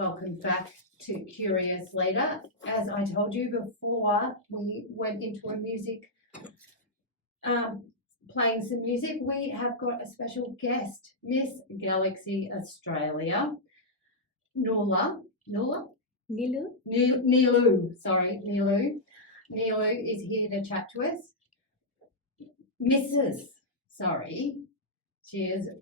welcome back to Curious Leader. As I told you before, we went into a music, playing some music. We have got a special guest, Miss Galaxy Australia, Nilu. Nilu is here to chat to us.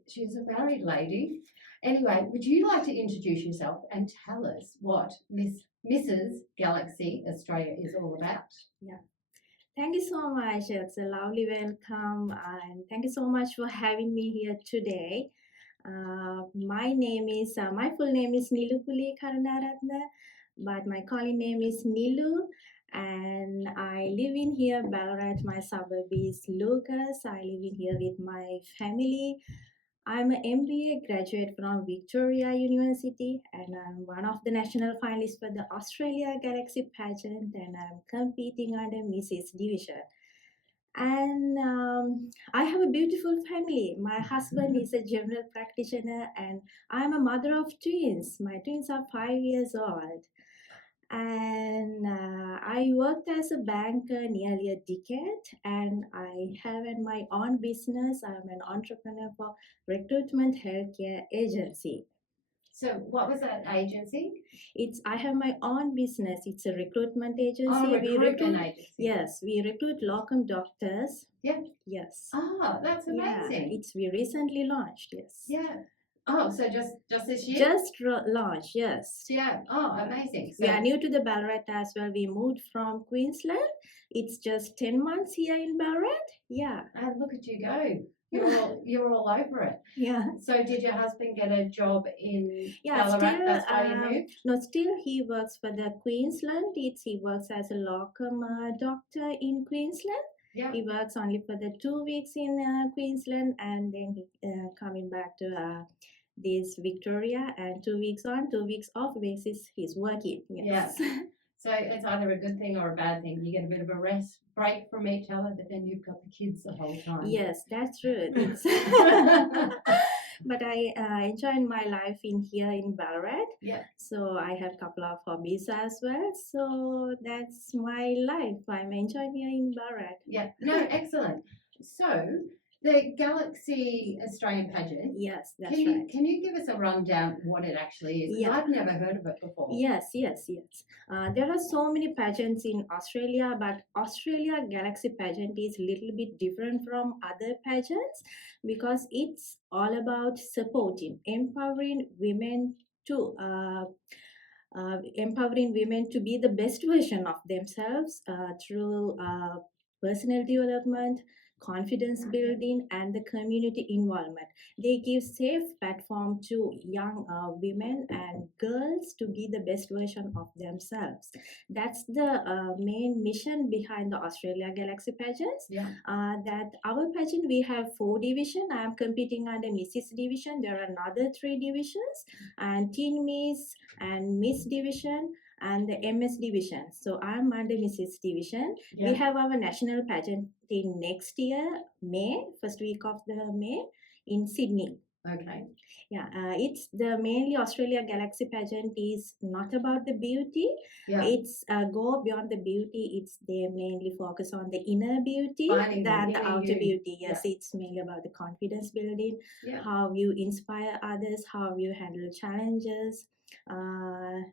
She's a married lady. Anyway, would you like to introduce yourself and tell us what Mrs. Galaxy Australia is all about? Yeah. Thank you so much. It's a lovely welcome, and thank you so much for having me here today. My full name is Nilupuli Karunaratne, but my calling name is Nilu, and I live in here, Ballarat. My suburb is Lucas. I live in here with my family. I'm an MBA graduate from Victoria University, and I'm one of the national finalists for the Australia Galaxy Pageant, and I'm competing under Mrs. Division. And I have a beautiful family. My husband is a general practitioner, and I'm a mother of twins. My twins are 5 years old. And I worked as a banker nearly a decade, and I have my own business. I'm an entrepreneur for recruitment healthcare agency. So what was that agency? I have my own business. It's a recruitment agency. Oh, recruitment agency. Yes, we recruit locum doctors. Yeah. Yes. Ah, that's amazing. Yeah, we recently launched. Yes. Yeah. Oh, so just this year? Just launched, yes. Yeah. Oh, amazing. So we are new to the Ballarat as well. We moved from Queensland. It's just 10 months here in Ballarat. Yeah. And look at you go. You're all over it. Yeah. So did your husband get a job in Ballarat? That's why you moved? No, still he works for the Queensland. He works as a locum doctor in Queensland. Yeah. He works only for the 2 weeks in Queensland, and then he coming back to this Victoria, and 2 weeks on, 2 weeks off basis he's working. Yes. Yeah. So it's either a good thing or a bad thing. You get a bit of a break from each other, but then you've got the kids the whole time. Yes, that's true. But I enjoy my life here in Ballarat. Yeah. So I have a couple of hobbies as well. So that's my life. I'm enjoying here in Ballarat. Yeah. No, excellent. So the Galaxy Australian Pageant. Yes, that's right. Can you give us a rundown what it actually is? Yeah. I've never heard of it before. Yes. There are so many pageants in Australia, but Australia Galaxy Pageant is a little bit different from other pageants because it's all about supporting, empowering women to be the best version of themselves through personal development, confidence building, and the community involvement. They give safe platform to young women and girls to be the best version of themselves. That's the main mission behind the Australia Galaxy Pageants. Yeah. That our pageant, we have 4 divisions. I am competing under Mrs. Division. There are another 3 divisions, and Teen Miss and Miss Division, and the MS Division. So I'm under Mrs. Division. Yeah. We have our national pageant in next year, May, first week of the May in Sydney. Okay. Yeah, it's the mainly Australia Galaxy Pageant is not about the beauty. Yeah. It's go beyond the beauty. They mainly focus on the inner beauty than the outer beauty. Yes, yeah. It's mainly about the confidence building, how you inspire others, how you handle challenges.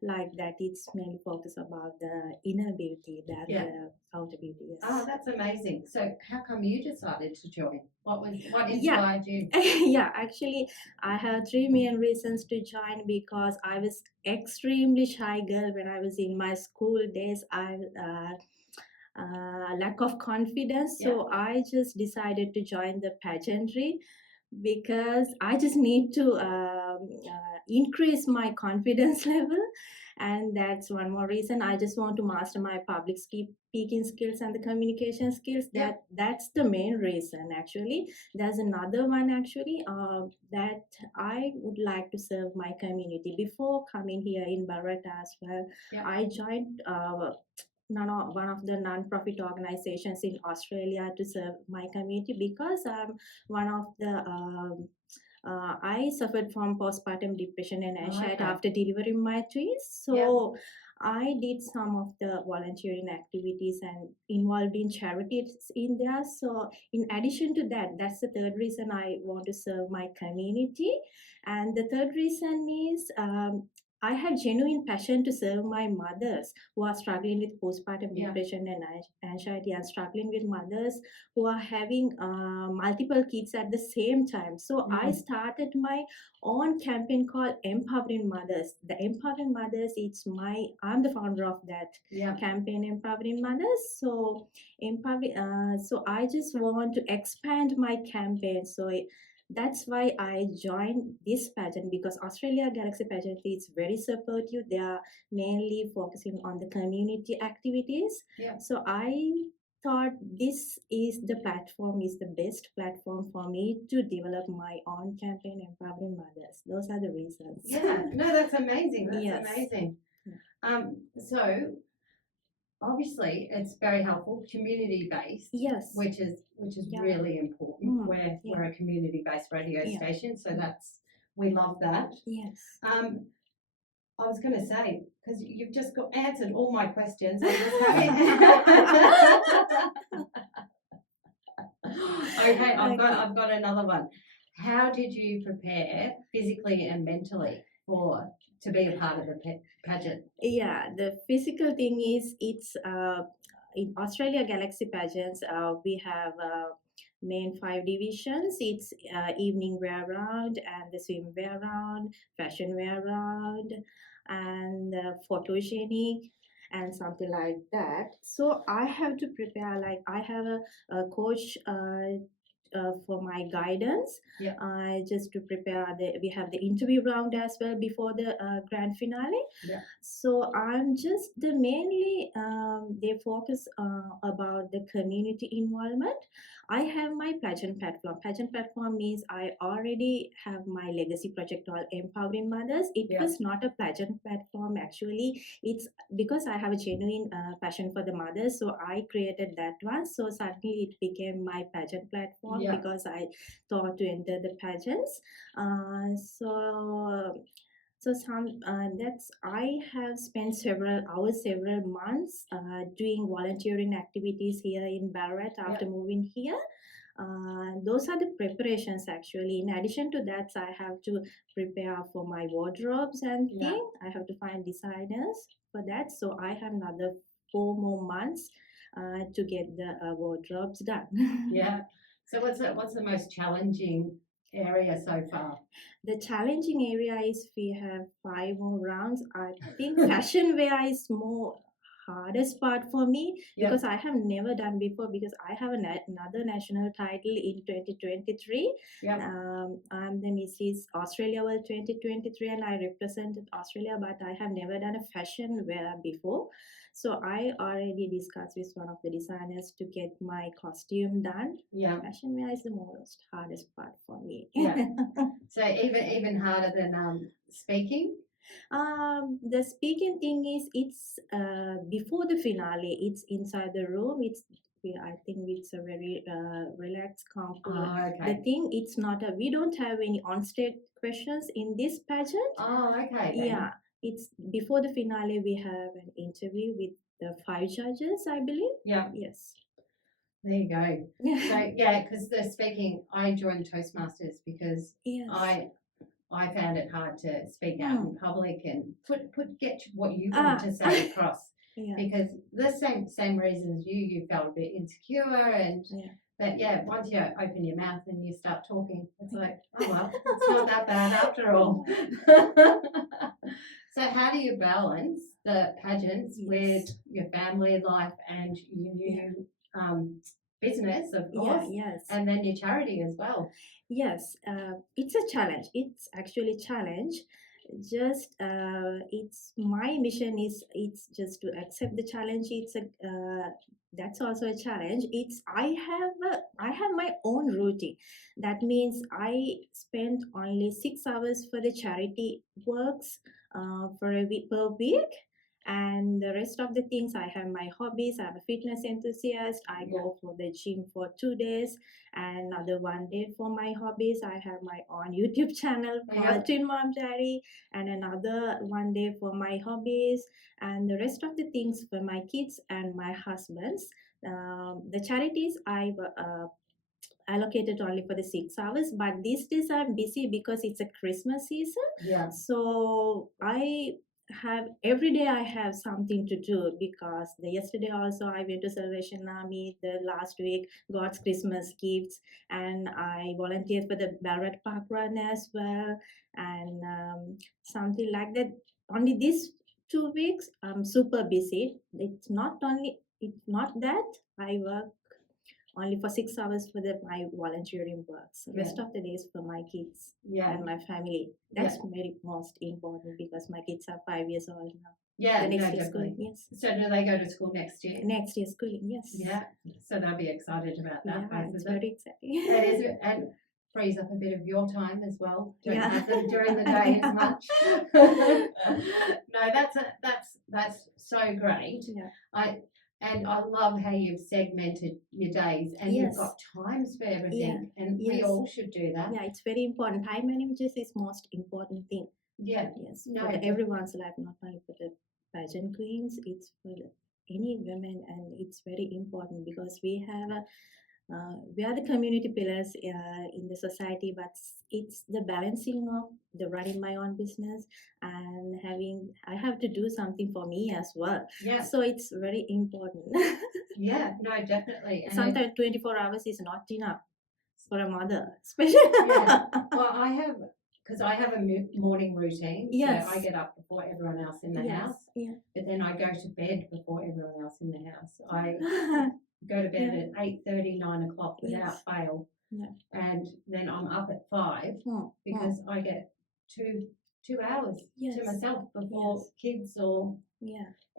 Like that, it's mainly focused about the inner beauty than the outer beauty. Yes. Oh, that's amazing. So how come you decided to join? What inspired you? Yeah, actually I have 3 main reasons to join because I was extremely shy girl when I was in my school days. I lack of confidence, so I just decided to join the pageantry because I just need to increase my confidence level, and that's one more reason. I just want to master my public speaking skills and the communication skills. That's the main reason. Actually, there's another one actually that I would like to serve my community. Before coming here in Ballarat as well, I joined one of the non-profit organizations in Australia to serve my community because I'm one of the I suffered from postpartum depression and anxiety okay. after delivering my twins. So I did some of the volunteering activities and involved in charities in there. So in addition to that, that's the third reason I want to serve my community. And the third reason is I have genuine passion to serve my mothers who are struggling with postpartum Yeah. depression and anxiety, and struggling with mothers who are having multiple kids at the same time. So I started my own campaign called Empowering Mothers. The Empowering Mothers, I'm the founder of that Yeah. campaign, Empowering Mothers. So so I just want to expand my campaign. So that's why I joined this pageant, because Australia Galaxy Pageant is very supportive. They are mainly focusing on the community activities. Yeah. So I thought this is the best platform for me to develop my own campaign, Empowering Mothers. Those are the reasons. Yeah. No, that's amazing. That's Yes. amazing. So obviously it's very helpful, community based. Yes. Which is Yeah. really important. We're a community based radio Yeah. station, so we love that. Yes. I was going to say, because you've just answered all my questions. I'm just having... Okay, I've got another one. How did you prepare physically and mentally to be a part of the pageant? Yeah, the physical thing is it's in Australia Galaxy Pageants, we have main 5 divisions. It's evening wear round and the swim wear round, fashion wear round, and photogenic and something like that. So I have to prepare, like I have a coach for my guidance. Yeah. Just to prepare we have the interview round as well before the grand finale. Yeah. So I'm just mainly they focus about the community involvement. I have my pageant platform. Pageant platform means I already have my legacy project called Empowering Mothers. It was not a pageant platform actually. It's because I have a genuine passion for the mothers, so I created that one. So suddenly it became my pageant platform because I thought to enter the pageants. I have spent several hours, several months doing volunteering activities here in Ballarat after moving here. Those are the preparations actually. In addition to that, I have to prepare for my wardrobes and things. I have to find designers for that. So I have another 4 more months to get the wardrobes done. Yeah. So what's the most challenging area so far? The challenging area is we have 5 more rounds. I think fashion wear is more hardest part for me because I have never done before, because I have another national title in 2023. I'm the Mrs. Australia World 2023 and I represented Australia, but I have never done a fashion wear before. So I already discussed with one of the designers to get my costume done. Fashion wear is the most hardest part for me. So even harder than speaking? The speaking thing is it's before the finale. It's inside the room. I think it's a very relaxed, comfortable. The thing, it's not we don't have any on-stage questions in this pageant. Then. It's before the finale. We have an interview with the 5 judges, I believe. Yes. There you go. So because the speaking, I joined Toastmasters because I found it hard to speak out in public and get what you want to say across. Because the same reasons you felt a bit insecure and but once you open your mouth and you start talking, it's like, oh well, it's not that bad after all. So how do you balance the pageants with your family life and your new business, of course, and then your charity as well? Yes, it's a challenge. It's actually a challenge. Just it's my mission is it's just to accept the challenge. That's also a challenge. I have my own routine. That means I spend only 6 hours for the charity works per week, And the rest of the things, I have my hobbies. I'm a fitness enthusiast. I go for the gym for 2 days, and another 1 day for my hobbies. I have my own YouTube channel called Twin Mom Diary, and another 1 day for my hobbies, and the rest of the things for my kids and my husband's. The charities I allocated only for the 6 hours, but these days I'm busy because it's a Christmas season. Yeah. So I have every day I have something to do, because the yesterday also I went to Salvation Army, the last week God's Christmas gifts, and I volunteered for the Ballarat Park Run as well, and something like that. Only these 2 weeks I'm super busy. It's not that I work only for 6 hours for my volunteering works. Rest of the days for my kids and my family. That's very most important, because my kids are 5 years old now. Yeah, the next no, year definitely. Schooling, yes. So do they go to school next year? Next year schooling, yes. Yeah. So they'll be excited about that. Yeah, it's very exciting. It is, and frees up a bit of your time as well. Don't have them during the day as much. No, that's so great. Yeah. And I love how you've segmented your days, and you've got times for everything, and we all should do that. Yeah, it's very important. Time management is most important thing. Yeah. Yes. No, for everyone's life, not only for the pageant queens, it's for any women, and it's very important because we are the community pillars in the society, but it's the balancing of the running my own business and I have to do something for me as well. Yeah. So it's very important. Yeah, no, definitely. And sometimes 24 hours is not enough for a mother, especially. Yeah. Well, I have a morning routine. Yes. So I get up before everyone else in the house. Yeah. But then I go to bed before everyone else in the house. I go to bed at 8:30, 9 o'clock without fail. Yeah. And then I'm up at 5 because I get two hours to myself before kids or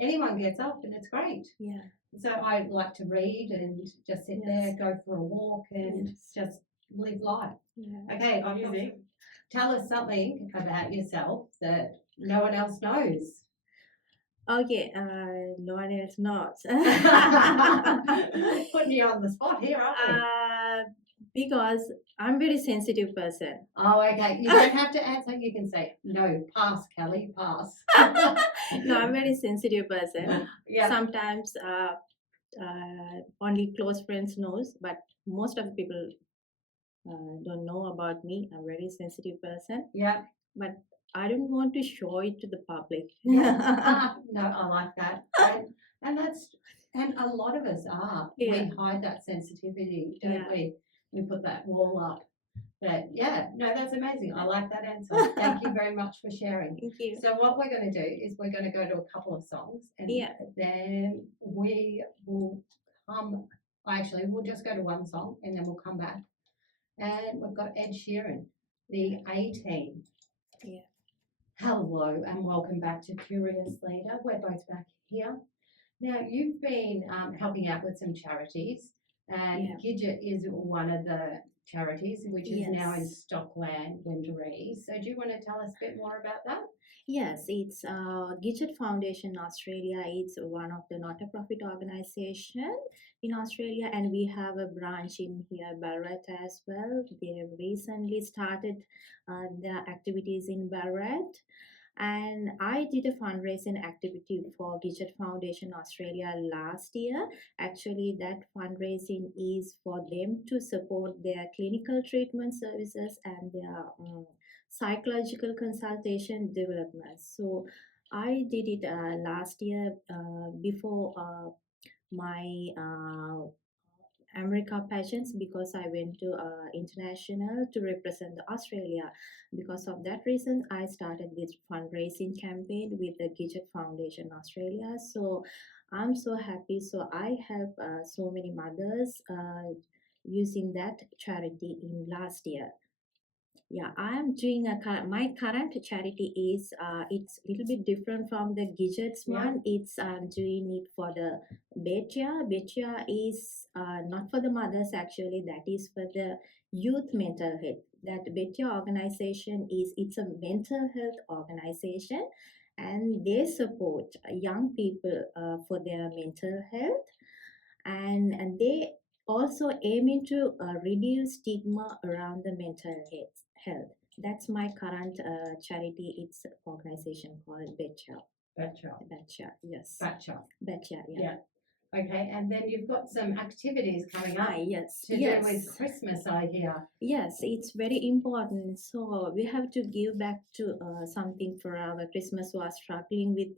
anyone gets up, and it's great. Yeah. So I like to read and just sit there, go for a walk, and just live life. Yeah. Okay, tell us something about yourself that no one else knows. Okay, no one else knows. Putting you on the spot here, aren't we? Because I'm a very sensitive person. Oh, okay. You don't have to answer. You can say, no, pass, Kelly, pass. No, I'm a very sensitive person. Yeah. Sometimes only close friends knows, but most of the people don't know about me. I'm a very sensitive person. Yeah. But I don't want to show it to the public. Yeah. No, I like that. And a lot of us are. Yeah. We hide that sensitivity, don't we? We put that wall up. But that's amazing. I like that answer. Thank you very much for sharing. Thank you. So what we're going to do is we're going to go to a couple of songs, and then we will we'll just go to one song and then we'll come back. And we've got Ed Sheeran, the A-Team. Yeah. Hello and welcome back to Curious Leader. We're both back here. Now, you've been helping out with some charities, and Gidget is one of the charities, which is now in Stockland, Wendouree. So do you want to tell us a bit more about that? Yes, it's Gidget Foundation Australia. It's one of the not-for-profit organisation in Australia, and we have a branch in here, Ballarat as well. They have recently started their activities in Ballarat. And I did a fundraising activity for Gidget Foundation Australia last year. Actually, that fundraising is for them to support their clinical treatment services and their psychological consultation development. So I did it last year before my America pageants, because I went to international to represent Australia. Because of that reason, I started this fundraising campaign with the Gidget Foundation Australia. So I'm so happy. So I help so many mothers using that charity in last year. Yeah, I am doing my current charity is it's a little bit different from the Gidget's one. It's doing it for the Betia. Betia is not for the mothers actually. That is for the youth mental health. That Betia organization it's a mental health organization, and they support young people for their mental health, and they also aiming to reduce stigma around the mental health. That's my current charity. It's an organization called Betcha. Betcha. Betcha, yes. Betcha. Betcha, yeah. Yeah. Okay, and then you've got some activities coming up Yes, to do with Christmas, I hear. Yes, it's very important. So we have to give back to something for our Christmas who are struggling with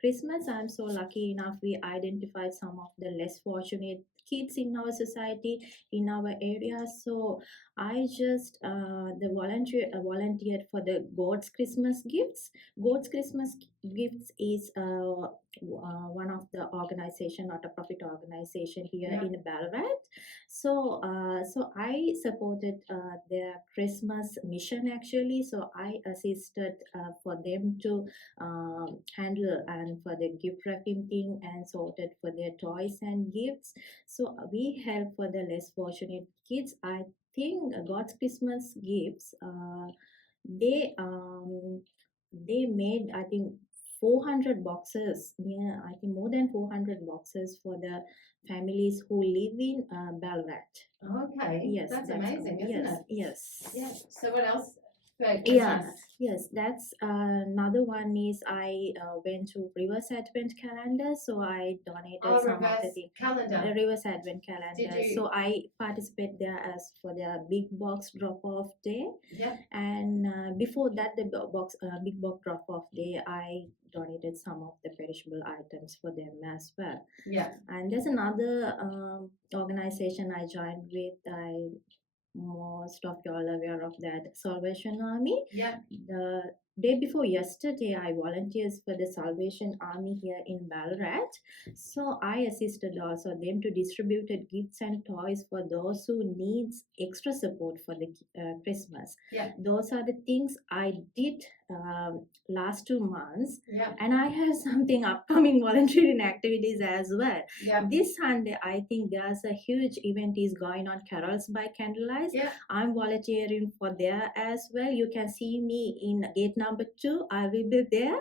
Christmas. I'm so lucky enough we identified some of the less fortunate kids in our society, in our area. So I just volunteered for the God's Christmas Gifts. God's Christmas Gifts is one of the organization, not a profit organization here in Ballarat. So I supported their Christmas mission actually. So I assisted for them to handle and for the gift wrapping thing, and sorted for their toys and gifts. So we help for the less fortunate kids. I think God's Christmas Gifts. They made, I think, 400 boxes. Yeah, I think more than 400 boxes for the families who live in Ballarat. Okay. Yes, that's amazing, isn't yes, it? Yes. Yeah. So what else? Yeah, yes, that's another one is I went to Reverse Advent Calendar, so I donated some of the things. Reverse Advent Calendar. So I participate there as for their big box drop off day. Yeah. And before that, the big box drop off day, I donated some of the perishable items for them as well. Yeah. And there's another organization I joined with. Most of you all aware of that, Salvation Army. Yeah. The day before yesterday, I volunteered for the Salvation Army here in Ballarat. So I assisted also them to distributed gifts and toys for those who needs extra support for the Christmas. Yeah. Those are the things I did last 2 months. Yeah. And I have something upcoming volunteering activities as well. Yeah. This Sunday, I think there's a huge event is going on, Carols by Candlelight. Yeah. I'm volunteering for there as well. You can see me in gate number 2. I will be there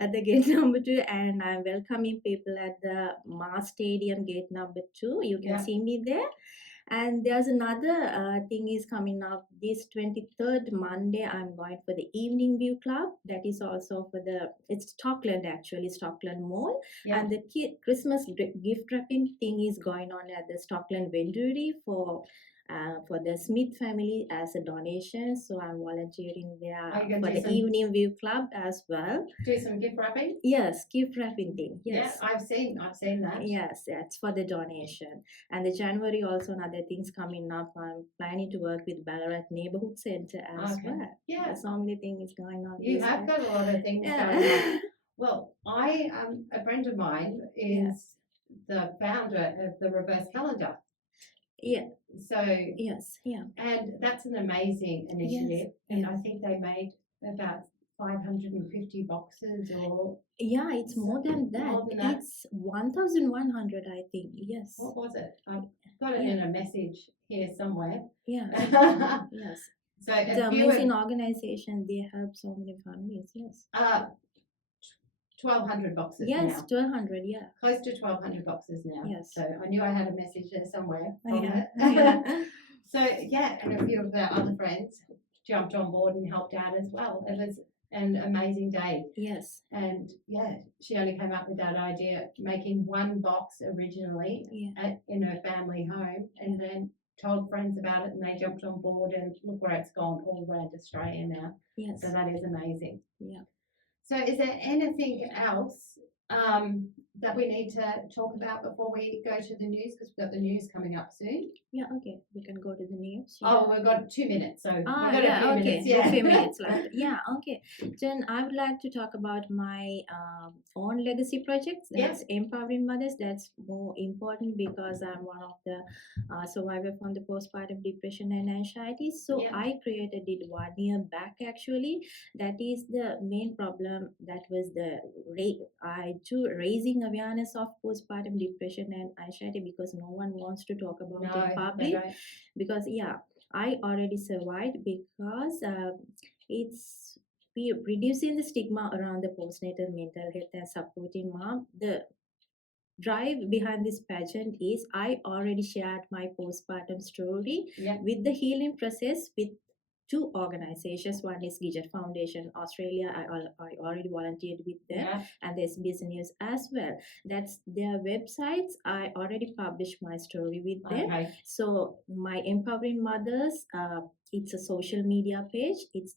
at the gate number 2, and I'm welcoming people at the Mars Stadium gate number 2. You can see me there. And there's another thing is coming up this 23rd Monday. I'm going for the Evening View Club. That is also for it's Stockland actually, Stockland Mall. Yeah. And the Christmas gift wrapping thing is going on at the Stockland Vendury for the Smith family as a donation. So I'm volunteering there for the Evening View Club as well. Do some gift wrapping? Yes, gift wrapping thing. Yes. Yeah, I've seen that. Yes, that's for the donation. And the January also another things coming up. I'm planning to work with Ballarat Neighbourhood Centre as well. Yeah. That's the only thing is going on. You have got a lot of things going on. Well, a friend of mine is the founder of the Reverse Calendar. Yeah. So yes, yeah. And that's an amazing initiative. Yes. And I think they made about 550 boxes or it's more than that. More than that. It's 1,100, I think. Yes. What was it? I've got it in a message here somewhere. Yeah. Yes. So it's an amazing organization. They help so many families. Yes. 1,200 boxes now. Yes, 1,200, yeah. Close to 1,200 boxes now. Yes. So I knew I had a message there somewhere from it. So, and a few of our other friends jumped on board and helped out as well. It was an amazing day. Yes. And, she only came up with that idea, making one box originally in her family home, and then told friends about it, and they jumped on board, and look where it's gone all around Australia now. Yes. So that is amazing. Yeah. So is there anything else that we need to talk about before we go to the news? Because we've got the news coming up soon. Yeah, okay. We can go to the news. Yeah. Oh, we've got 2 minutes. So we've got a few minutes. A few minutes left. Yeah, okay. Then I would like to talk about my own legacy projects. That's empowering mothers. That's more important because I'm one of the survivors from the postpartum depression and anxiety. So I created it 1 year back actually. That is the main problem. That was raising awareness of postpartum depression and anxiety, because no one wants to talk about it in public. Because I already survived, because it's reducing the stigma around the postnatal mental health and supporting mom. The drive behind this pageant is I already shared my postpartum story with the healing process with two organizations. One is Gidget Foundation Australia. I already volunteered with them, and there's business as well. That's their websites. I already published my story with them. So my Empowering Mothers, it's a social media page. It's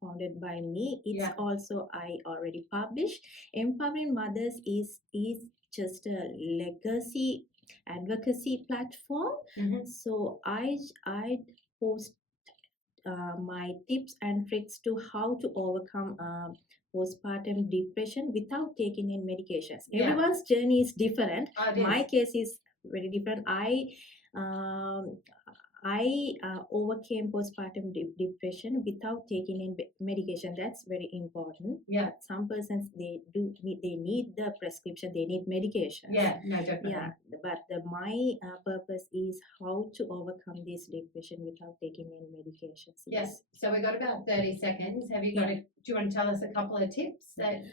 founded by me. It's also I already published. Empowering Mothers is just a legacy advocacy platform. So I post my tips and tricks to how to overcome postpartum depression without taking in medications. Everyone's journey is different. My case is very different. I overcame postpartum depression without taking in medication. That's very important. Some persons they need the prescription. They need medication. No, definitely. But my purpose is how to overcome this depression without taking in medications. Yes. So we got about 30 seconds. Have you got do you want to tell us a couple of tips that?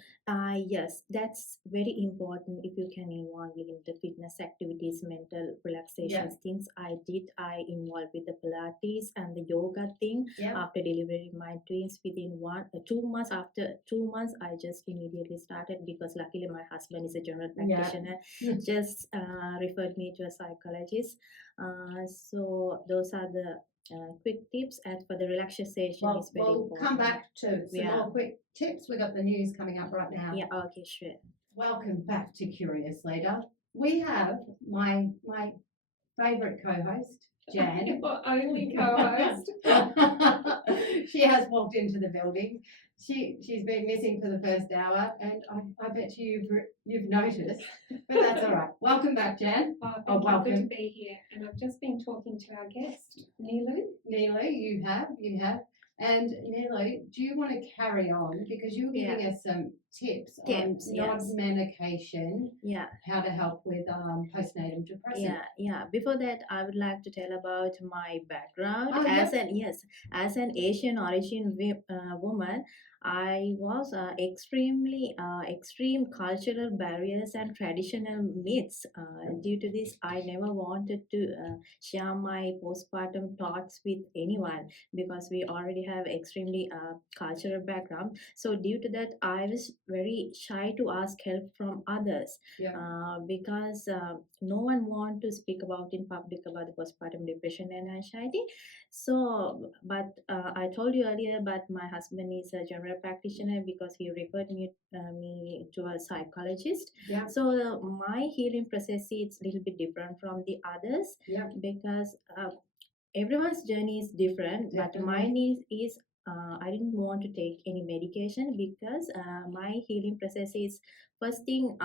Yes, that's very important if you can involve in the fitness activities, mental relaxation things. I involved with the Pilates and the yoga thing after delivering my twins. Within 2 months, after 2 months, I just immediately started because luckily my husband is a general practitioner. Just referred me to a psychologist. So those are the quick tips. As for the relaxation, is very important. We'll come back to some more quick tips. We've got the news coming up right now. Okay, sure. Welcome back to Curious Leader. We have my favourite co-host, Jan. Your only co-host. She has walked into the building. She's been missing for the first hour, and I bet you've noticed, but that's all right. Welcome back, Jan. Welcome. Good to be here. And I've just been talking to our guest, Nilu. Nilu, you have. And Nilu, do you want to carry on because you were giving us some tips on non-medication, how to help with postnatal depression? Before that, I would like to tell about my background. As an Asian origin woman, I was extreme cultural barriers and traditional myths. Due to this, I never wanted to share my postpartum thoughts with anyone because we already have extremely cultural background. So due to that, I was very shy to ask help from others because no one want to speak about in public about the postpartum depression and anxiety. So, but I told you earlier, but my husband is a general practitioner because he referred me to a psychologist. So my healing process is a little bit different from the others because everyone's journey is different. But mine is I didn't want to take any medication because my healing process is first thing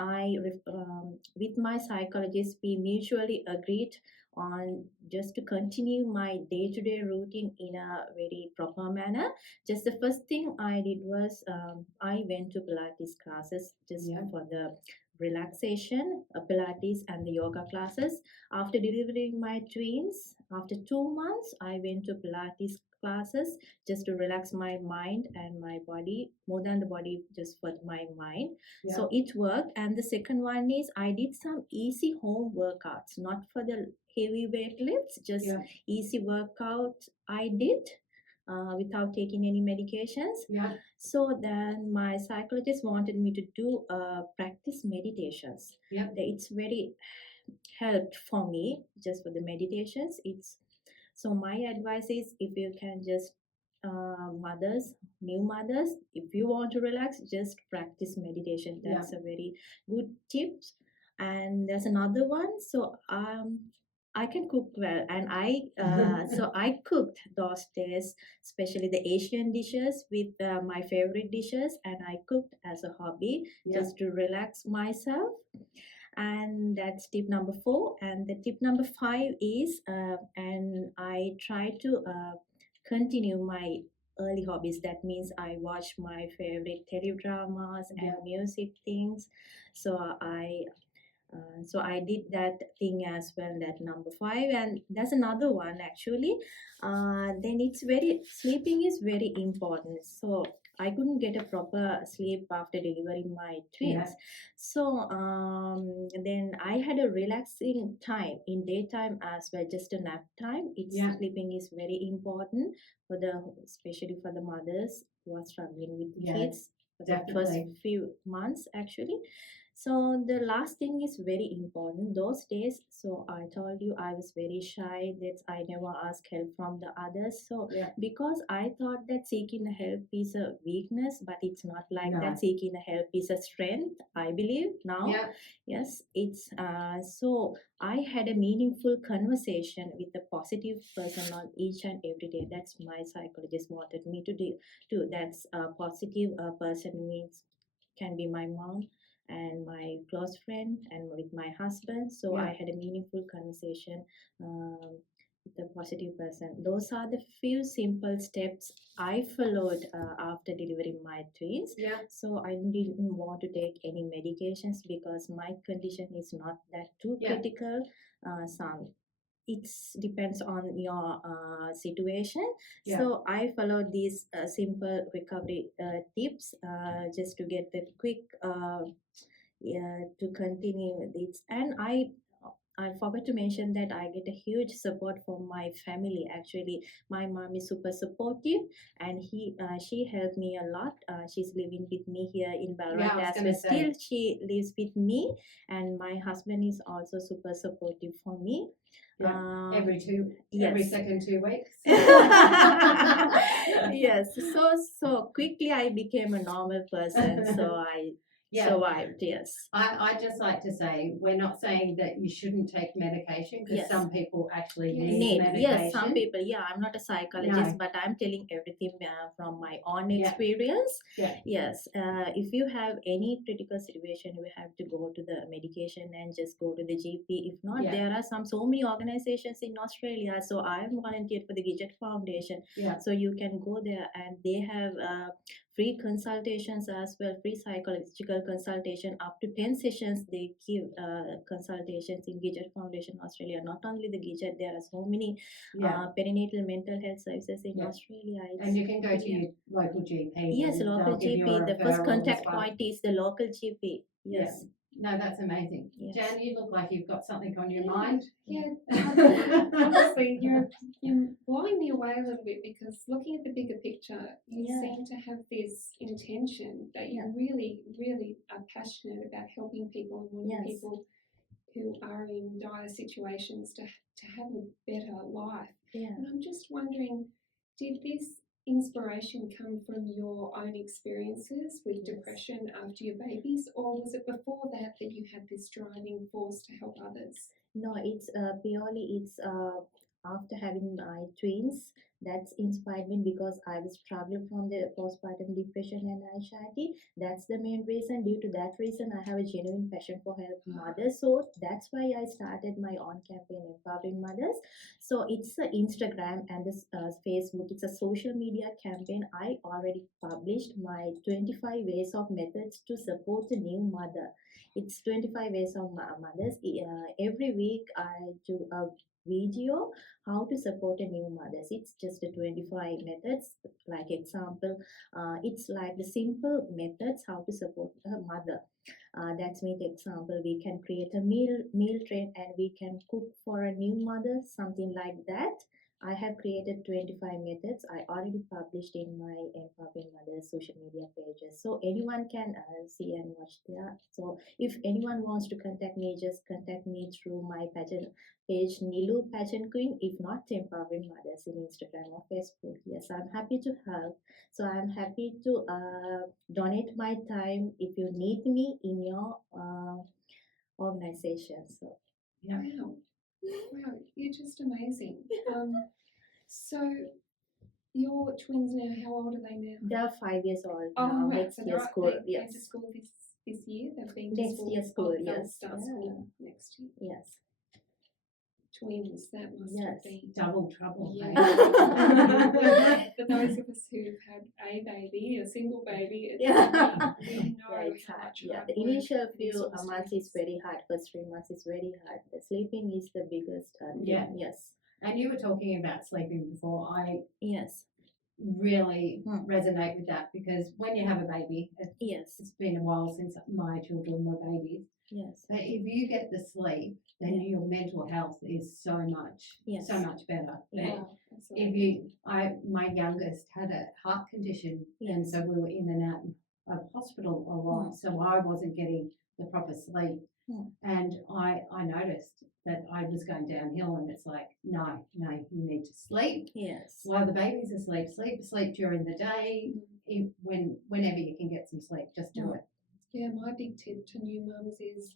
with my psychologist we mutually agreed on just to continue my day-to-day routine in a very proper manner. Just the first thing I did was I went to Pilates classes just for the relaxation, Pilates and the yoga classes. After delivering my twins, after 2 months, I went to Pilates classes just to relax my mind and my body, more than the body, just for my mind. So it worked. And the second one is I did some easy home workouts, not for the heavy weight lifts, just easy workouts I did without taking any medications. So then my psychologist wanted me to do practice meditations. It's very helped for me just for the meditations. So my advice is if you can just new mothers, if you want to relax, just practice meditation. That's a very good tip. And there's another one. So I can cook well, and so I cooked those days, especially the Asian dishes with my favorite dishes, and I cooked as a hobby just to relax myself. And that's tip number 4. And the tip number 5 is, and I try to continue my early hobbies. That means I watch my favorite teledramas and music things. So I did that thing as well, that number 5. And there's another one actually. Then sleeping is very important. So I couldn't get a proper sleep after delivering my twins. So then I had a relaxing time in daytime as well, just a nap time. Sleeping is very important for especially for the mothers who are struggling with the kids for the first few months actually. So the last thing is very important. Those days, so I told you I was very shy, that I never asked help from the others. So because I thought that seeking help is a weakness, but it's not like that. Seeking help is a strength, I believe now. Yes, it's so I had a meaningful conversation with a positive person on each and every day. That's my psychologist wanted me to do. That's a positive person means can be my mom and my close friend and with my husband. So I had a meaningful conversation with a positive person. Those are the few simple steps I followed after delivering my twins. So I didn't want to take any medications because my condition is not that too critical. It depends on your situation. So I followed these simple recovery tips just to get the quick to continue with it. And I forgot to mention that I get a huge support from my family. Actually, my mom is super supportive, and she helped me a lot. She's living with me here in Ballarat as well. Still, she lives with me, and my husband is also super supportive for me. Every second 2 weeks. Yes. So quickly I became a normal person. So I survived. Yes. I just like to say we're not saying that you shouldn't take medication because some people actually need medication. Yes, some people. I'm not a psychologist, but I'm telling everything from my own experience. Yes. If you have any critical situation, you have to go to the medication and just go to the GP. If not, there are so many organizations in Australia. So I'm volunteered for the Gidget Foundation. So you can go there and they have free consultations as well, free psychological consultation, up to 10 sessions they give consultations in Gidget Foundation Australia. Not only the Gidget, there are so many perinatal mental health services in Australia. And you can go to your local GP. Yes, local GP. The first contact point is the local GP. Yes. No, that's amazing. Jan, you look like you've got something on your mind. Honestly, you're blowing me away a little bit because looking at the bigger picture, you seem to have this intention that you really, really are passionate about helping people and wanting people who are in dire situations to have a better life. And I'm just wondering, did this inspiration come from your own experiences with depression after your babies, or was it before that you had this driving force to help others? No, it's purely after having my twins. That's inspired me because I was struggling from the postpartum depression and anxiety. That's the main reason. Due to that reason, I have a genuine passion for helping mothers. So that's why I started my own campaign, Empowering Mothers. So it's Instagram and this Facebook. It's a social media campaign. I already published my 25 ways of methods to support a new mother. It's 25 ways of mothers. Every week I do a video how to support a new mother. It's just a 25 methods. Like example, it's like the simple methods how to support a mother. That's me the example. We can create a meal train and we can cook for a new mother, something like that. I have created 25 methods. I already published in my Empowering Mothers social media pages. So anyone can see and watch there. So if anyone wants to contact me, just contact me through my pageant page, Nilu Pageant Queen. If not, Empowering Mothers in Instagram or Facebook. Yes, I'm happy to help. So I'm happy to donate my time if you need me in your organization. So yeah. Wow, you're just amazing. So your twins now, how old are they now? They're 5 years old now. Right. Next year school. They went to school this year? They've been to next school? Year school, They'll start school next year. Yes. Twins, that must have been double trouble. Yeah. For those of us who've had a baby, a single baby, we know it's how hard. much The initial few months is very hard. First 3 months is very hard. The sleeping is the biggest. Yes. And you were talking about sleeping before. Yes. really resonate with that, because when you have a baby, it's been a while since my children were babies. Yes. But if you get the sleep, then your mental health is so much better. Yeah, My youngest had a heart condition, and so we were in and out of hospital a lot, so I wasn't getting the proper sleep, and I noticed that I was going downhill, and it's like, no, you need to sleep. Yes. While the baby's asleep, sleep during the day. Whenever you can get some sleep, just do it. Yeah, my big tip to new mums is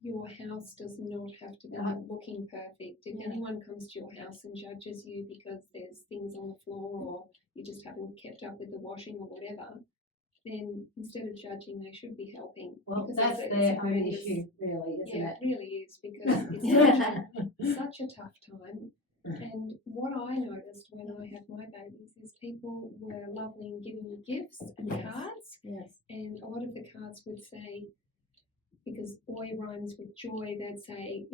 your house does not have to be looking perfect. If anyone comes to your house and judges you because there's things on the floor or you just haven't kept up with the washing or whatever, then instead of judging, they should be helping. Well, because that's their own issue, really, isn't it? It really is, because it's such a tough time. And what I noticed when I had my babies is people were lovely in giving me gifts and cards. Yes. And a lot of the cards would say, because boy rhymes with joy, they'd say,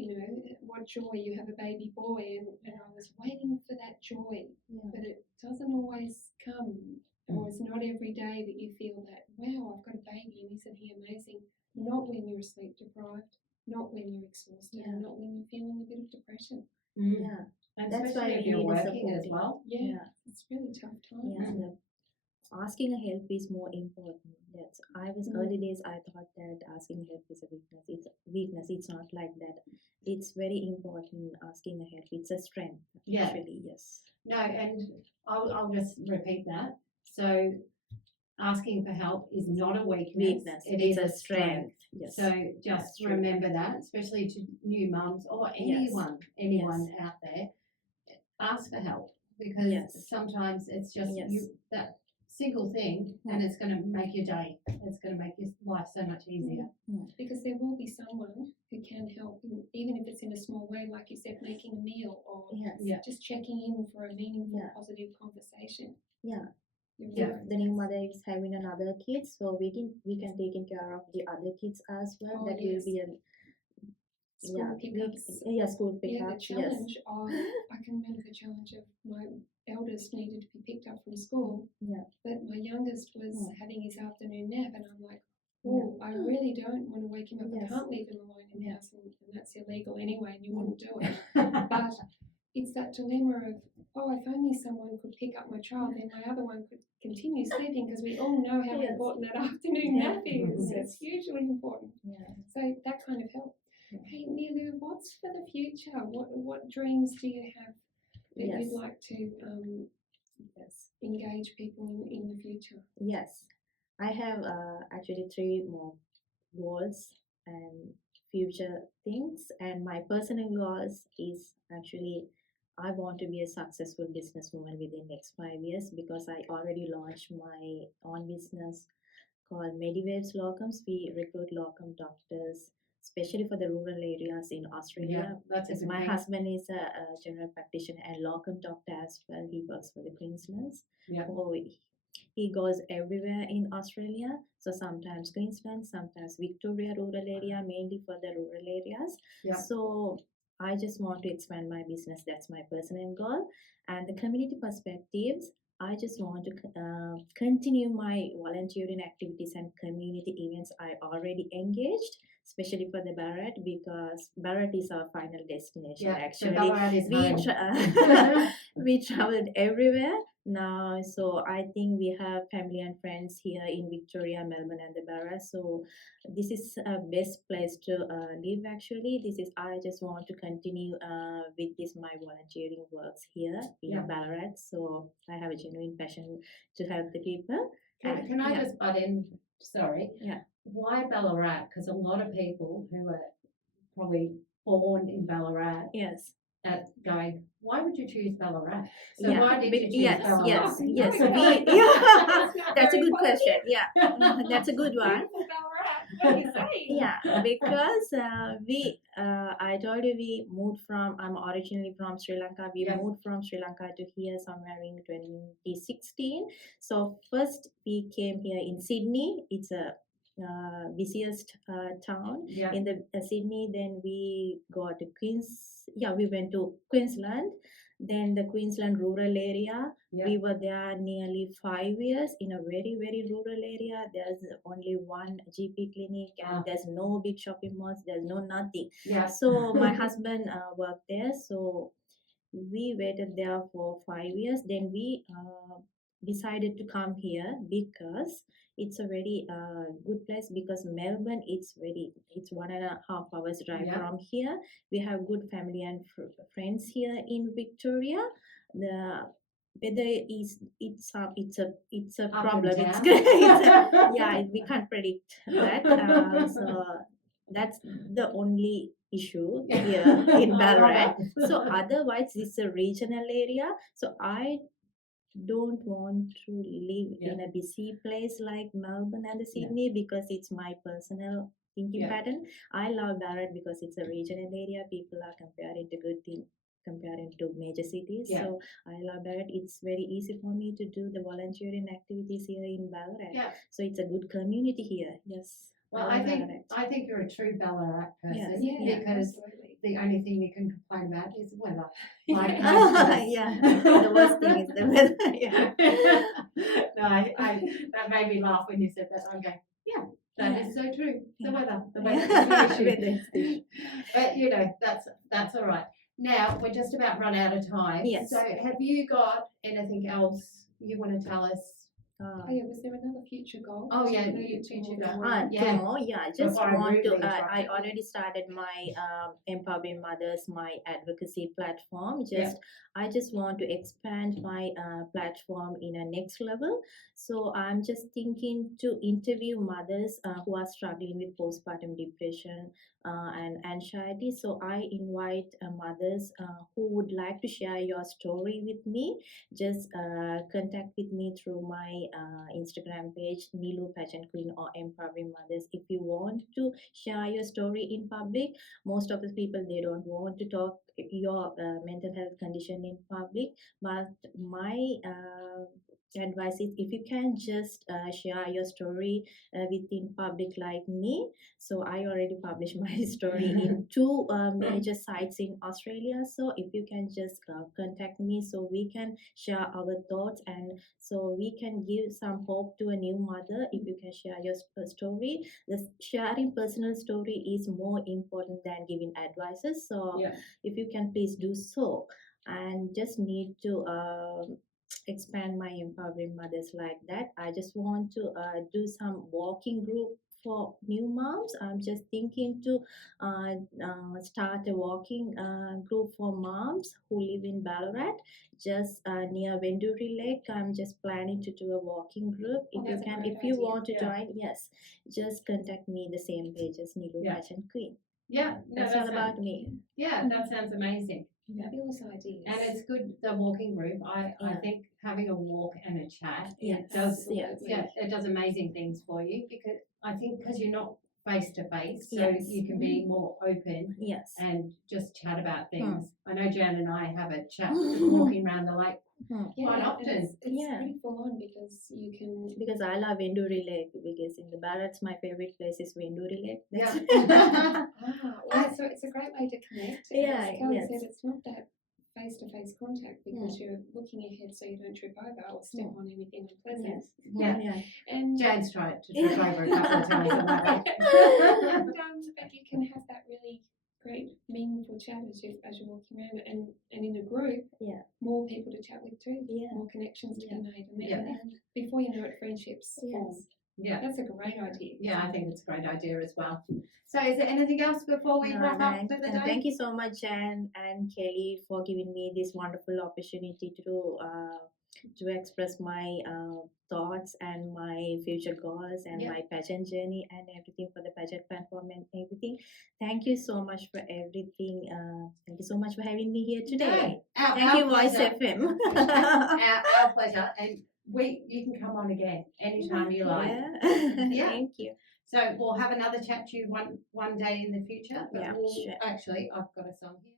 what joy, you have a baby boy. And I was waiting for that joy, but it doesn't always come. Or it's not every day that you feel that, wow, I've got a baby and isn't he amazing? Not when you're sleep deprived, not when you're exhausted, not when you're feeling a bit of depression. Yeah. And that's why especially if you're working as well. Yeah, it's really tough time. Yeah. Asking help is more important. That's early days I thought that asking help is a weakness. It's a weakness. It's not like that. It's very important. Asking help. It's a strength. Yeah. Actually, yes. No, and I'll just repeat that. So asking for help is not a weakness. It is a strength. Yes. So just remember that, especially to new mums or anyone out there. Ask for help, because sometimes it's just that single thing, and it's going to make your day. It's going to make your life so much easier. Because there will be someone who can help, even if it's in a small way, like you said, making a meal or just checking in for a meaningful, positive conversation. Yeah. If the new mother is having another kid, so we can take care of the other kids as well. That will be a school pickups. School pickups. Yeah, the challenge of, I can remember the challenge of my eldest needed to be picked up from school. Yeah. But my youngest was having his afternoon nap, and I'm like, I really don't want to wake him up. I can't leave him alone in the house, and that's illegal anyway, and you wouldn't do it. But it's that dilemma of, if only someone could pick up my child, then my other one could continue sleeping, because we all know how important that afternoon nap is. It's hugely important. Yeah. So that kind of help. Hey, Nilu, what's for the future? What dreams do you have that you'd like to engage people in the future? Yes, I have actually 3 more goals and future things. And my personal goals is actually, I want to be a successful businesswoman within the next 5 years, because I already launched my own business called Mediwaves Locums. We recruit locum doctors, especially for the rural areas in Australia. That's my husband is a general practitioner and locum doctor as well. He works for the Queensland. He goes everywhere in Australia. So sometimes Queensland, sometimes Victoria rural area, mainly for the rural areas. So I just want to expand my business. That's my personal goal. And the community perspectives, I just want to continue my volunteering activities and community events I already engaged, especially for the Ballarat, because Ballarat is our final destination. Actually, we traveled everywhere now, so I think we have family and friends here in Victoria, Melbourne, and the Ballarat. So this is a best place to live. Actually, I just want to continue with my volunteering works here in Ballarat. So I have a genuine passion to help the people. Can I just butt in? Sorry. Yeah. Why Ballarat? Because a lot of people who are probably born in Ballarat going, why would you choose Ballarat? So why did you choose Ballarat? Yes. That's a good question. Yeah, that's a good one. What do you say? Yeah, because I told you we moved from, I'm originally from Sri Lanka. We moved from Sri Lanka to here somewhere in 2016. So first we came here in Sydney. It's a busiest town in the Sydney. Then we got to we went to Queensland. Then the Queensland rural area, Yeah. we were there nearly 5 years in a very, very rural area. There's only one GP clinic and there's no big shopping malls, there's no nothing. Yeah. So my husband worked there. So we waited there for 5 years. Then we decided to come here because it's a very good place, because Melbourne it's 1.5 hours drive Yeah. from here. We have good family and friends here in Victoria. The weather is it's a Up problem. and It's, down. yeah, we can't predict that. So that's the only issue here in Ballarat. So otherwise, it's a regional area. So I don't want to live in a busy place like Melbourne and Sydney because it's my personal thinking pattern. I love Ballarat because it's a regional area. People are comparing to good things, comparing to major cities. Yeah. So I love Ballarat. It's very easy for me to do the volunteering activities here in Ballarat. Yeah. So it's a good community here. Yes. Well, love I think you're a true Ballarat person Yes. because absolutely. the only thing you can complain about is the weather. Yeah. Like most of us. Yeah. The worst thing is the weather. Yeah. No, that made me laugh when you said that. Okay, yeah, that is so true. The weather is the issue. Weather is the issue. But you know, that's all right. Now we're just about run out of time. Yes. So have you got anything else you want to tell us? Oh yeah, was there another future goal? Oh yeah, Future future goal. goal. I just Before I want to. rudely I interrupted. already started my empowering mothers, my advocacy platform. I just want to expand my platform in a next level. So I'm just thinking to interview mothers who are struggling with postpartum depression and anxiety. So I invite mothers who would like to share your story with me. Just contact with me through my Instagram page, Nilu Pageant Queen or Empowering Mothers. If you want to share your story in public, most of the people they don't want to talk your mental health condition in public. But my advice is if you can just share your story within public like me. So I already published my story in two major sites in Australia. So if you can just contact me so we can share our thoughts and so we can give some hope to a new mother. If you can share your story, the sharing personal story is more important than giving advices. So if you can please do so, and just need to expand my empowering mothers like that. I just want to do some walking group for new moms. I'm just thinking to start a walking group for moms who live in Ballarat, just near Venduri Lake. I'm just planning to do a walking group. If you want to join, yes, just contact me the same page as Nilu Pageant Queen. Yeah, That's all about me. Yeah, that sounds amazing. Fabulous ideas. And it's good, the walking group. I think having a walk and a chat, it does amazing things for you because you're not face to face, so you can be more open and just chat about things. I know Jan and I have a chat walking around the lake quite often. It's pretty full on because you can. Because I love Venduri Lake, because in the Ballarat, my favorite place is Venduri Lake. So it's a great way to connect. As Kelly said, it's not that face-to-face contact because you're looking ahead so you don't trip over or step on anything unpleasant. And Jan's tried to trip over a couple of times. But you can have that really great, meaningful chat as you're walking around, and in a group, more people to chat with too, more connections to be made, and before you know it, friendships form. Yeah, that's a great idea. Yeah, I think it's a great idea as well. So, is there anything else before we wrap up for the day? Thank you so much, Jan and Kelly, for giving me this wonderful opportunity to express my thoughts and my future goals and my pageant journey and everything for the pageant platform and everything. Thank you so much for everything. Thank you so much for having me here today. Thank you, Voice FM. Our pleasure. And you can come on again anytime you like. Thank you. So we'll have another chat to you one day in the future. But sure. Actually, I've got a song here.